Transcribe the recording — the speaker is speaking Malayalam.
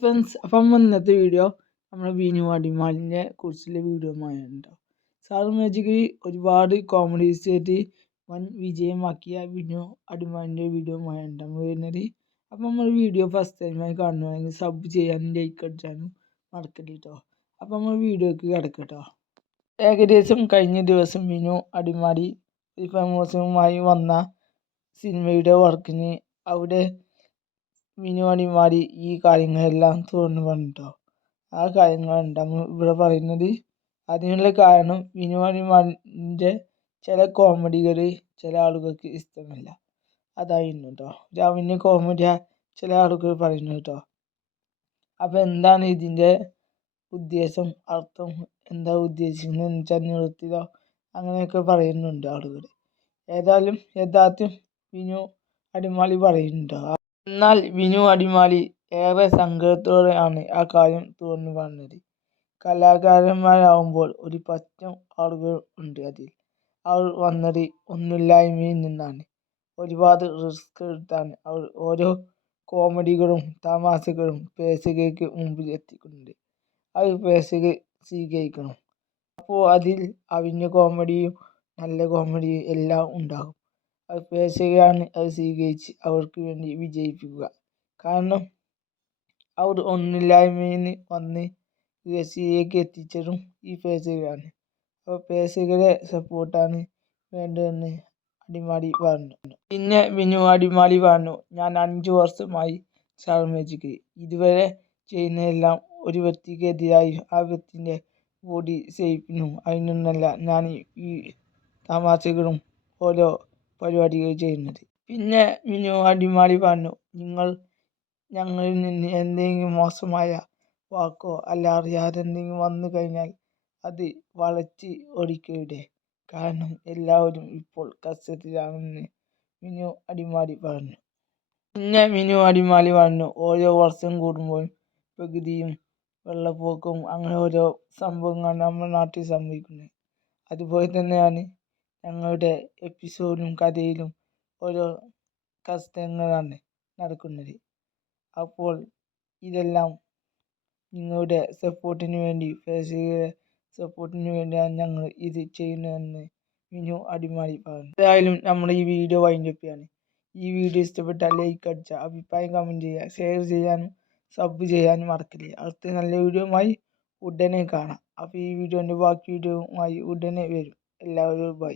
ഫ്രണ്ട്സ് അപ്പം ഇന്നത്തെ വീഡിയോ നമ്മുടെ ബീനു അടിമാലിനെ കുറിച്ചുള്ള വീഡിയോ ആയിട്ടുണ്ടോ. സാർ മാജിക് ഒരുപാട് കോമഡി ആയിട്ട് വൻ വിജയമാക്കിയ ബിനു അടിമാലിന്റെ വീഡിയോ ആയിട്ടാണ് വരുന്നത്. അപ്പം നമ്മൾ വീഡിയോ ഫസ്റ്റ് ടൈമായി കാണുവാണെങ്കിൽ സബ് ചെയ്യാനും ലൈക്ക് അടിച്ചാനും മറക്കരുത് കേട്ടോ അപ്പം നമ്മൾ വീഡിയോക്ക് കിടക്കട്ടോ. ഏകദേശം കഴിഞ്ഞ ദിവസം ബിനു അടിമാലി ഫേമസുമായി വന്ന സിനിമയുടെ വർക്കിന് അവിടെ മിനുവാണിമാരി ഈ കാര്യങ്ങളെല്ലാം തുറന്നു പറഞ്ഞിട്ടോ? ആ കാര്യങ്ങളാണ് നമ്മൾ ഇവിടെ പറയുന്നത്? അതിനുള്ള കാരണം മിനുവാണിമാരിന്റെ ചില കോമഡികൾ ചില ആളുകൾക്ക് ഇഷ്ടമല്ല. അതായിരുന്നു കേട്ടോ രവിന് കോമഡി ചില ആളുകൾ പറയുന്നു കേട്ടോ അപ്പോൾ എന്താണ് ഇതിന്റെ ഉദ്ദേശം അർത്ഥം? എന്താ ഉദ്ദേശിക്കുന്നത് എന്ന് വെച്ചാൽ നിർത്തിയതോ? അങ്ങനെയൊക്കെ പറയുന്നുണ്ട് ആളുകൾ ഏതായാലും യഥാർത്ഥം വിനു അടിമാളി പറയുന്നുണ്ട്. എന്നാൽ വിനു അടിമാലി ഏറെ സങ്കടത്തോടെയാണ് ആ കാര്യം തുറന്നു പറഞ്ഞത്. കലാകാരന്മാരാവുമ്പോൾ ഒരു പറ്റം ആളുകൾ ഉണ്ട് അതിൽ. അവർ വന്നത് ഒന്നുമില്ലായ്മയിൽ നിന്നാണ്. ഒരുപാട് റിസ്ക് എടുത്താണ് അവർ ഓരോ കോമഡികളും തമാശകളും പ്രേക്ഷകർക്ക് മുമ്പിൽ എത്തിക്കുന്നുണ്ട് അത് പ്രേക്ഷകർ സ്വീകരിക്കണം. അപ്പോൾ അതിൽ അവിഞ്ഞ കോമഡിയും നല്ല കോമഡിയും എല്ലാം ഉണ്ടാകും. അത് പ്രേക്ഷകരാണ് അത് സ്വീകരിച്ച് അവർക്ക് വേണ്ടി വിജയിപ്പിക്കുക. കാരണം അവർ ഒന്നില്ലായ്മയിൽ നിന്ന് വന്ന് ഉയർച്ചയിലേക്ക് എത്തിച്ചതും ഈ പ്രേക്ഷകരാണ് അപ്പോൾ പ്രേക്ഷകരെ സപ്പോർട്ടാണ് വേണ്ടതെന്ന് അടിമാലി പറഞ്ഞു. പിന്നെ ബിനു അടിമാലി പറഞ്ഞു ഞാൻ അഞ്ച് വർഷമായി മാജിക് ഇതുവരെ ചെയ്യുന്നതെല്ലാം ഒരു വ്യക്തിക്കെതിരായി ആ വ്യക്തിന്റെ ബോഡി ഷേപ്പിനും അതിനൊന്നല്ല. ഞാൻ ഈ തമാശകളും ഓരോ പരിപാടികൾ ചെയ്യുന്നത്. പിന്നെ മിനു അടിമാലി പറഞ്ഞു നിങ്ങൾ ഞങ്ങളിൽ നിന്ന് എന്തെങ്കിലും മോശമായ വാക്കോ അല്ല അറിയാതെ എന്തെങ്കിലും വന്നു കഴിഞ്ഞാൽ അത് വളച്ച് ഒടിക്കയുടെ. കാരണം എല്ലാവരും ഇപ്പോൾ കഷ്ടത്തിലാണെന്ന് മിനു അടിമാലി പറഞ്ഞു. പിന്നെ മിനു അടിമാലി പറഞ്ഞു ഓരോ വർഷം കൂടുമ്പോഴും പ്രകൃതിയും വെള്ളപ്പൊക്കവും അങ്ങനെ ഓരോ സംഭവങ്ങളാണ് നമ്മുടെ നാട്ടിൽ സംഭവിക്കുന്നത്. അതുപോലെ തന്നെയാണ് ഞങ്ങളുടെ എപ്പിസോഡിലും കഥയിലും ഓരോ കഷ്ടങ്ങളാണ് നടക്കുന്നത്. അപ്പോൾ ഇതെല്ലാം നിങ്ങളുടെ സപ്പോർട്ടിന് വേണ്ടി പ്രേക്ഷകരുടെ സപ്പോർട്ടിന് വേണ്ടിയാണ് ഞങ്ങൾ ഇത് ചെയ്യുന്നതെന്ന് മിനു അടിമാലി പറഞ്ഞു. എന്തായാലും നമ്മുടെ ഈ വീഡിയോ ചെയ്യാണ്. ഈ വീഡിയോ ഇഷ്ടപ്പെട്ടാൽ ലൈക്ക് അടിച്ച അഭിപ്രായം കമന്റ് ചെയ്യുക ഷെയർ ചെയ്യാനും സബ് ചെയ്യാനും മറക്കില്ല. അടുത്ത നല്ല വീഡിയോയുമായി ഉടനെ കാണാം. അപ്പോൾ ഈ വീഡിയോന്റെ ബാക്കി വീഡിയോയുമായി ഉടനെ വരും. എല്ലാവരും ബൈ